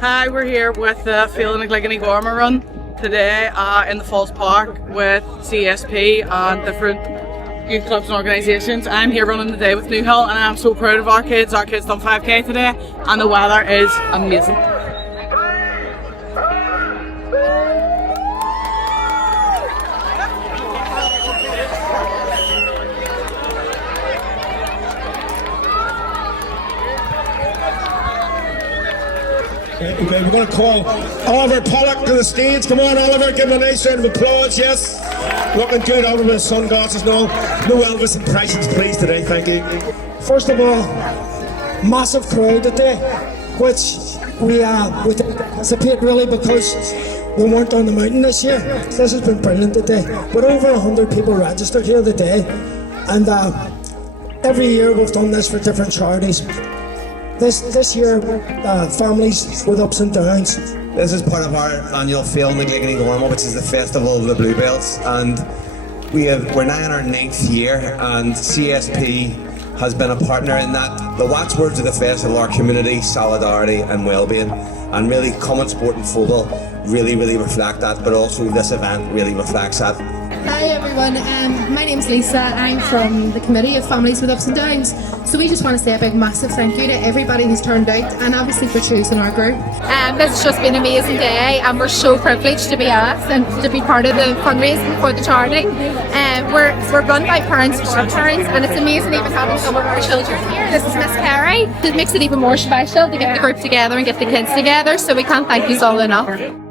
Hi, we're here with the Teaghlaigh Gorma run today in the Falls Park with CSP and different youth clubs and organisations. I'm here running the day with Newhill and I'm so proud of our kids. Our kids done 5k today and the weather is amazing. Okay, we're going to call Oliver Pollock to the stage. Come on, Oliver, give him a nice round of applause, yes. Looking good, Oliver with his sunglasses. No Elvis impressions, please, today, thank you. First of all, massive crowd today, which we didn't anticipate really because we weren't on the mountain this year. This has been brilliant today. But over 100 people registered here today, and every year we've done this for different charities. This year, families with ups and downs. This is part of our annual Teaghlaigh Gorma, which is the festival of the Bluebells, and we're now in our 9th year, and CSP has been a partner in that. The watchwords of the festival are community, solidarity and well-being, and really common sport and Phobail really reflect that, but also this event really reflects that. Hi everyone, my name's Lisa. I'm from the Committee of Families with Ups and Downs. So we just want to say a big massive thank you to everybody who's turned out and obviously for choosing our group. This has just been an amazing day and we're so privileged to be asked and to be part of the fundraising for the charity. We're run by parents for our parents and it's amazing even having some of our children here. This is Miss Carey. It makes it even more special to get the group together and get the kids together, so we can't thank you all enough.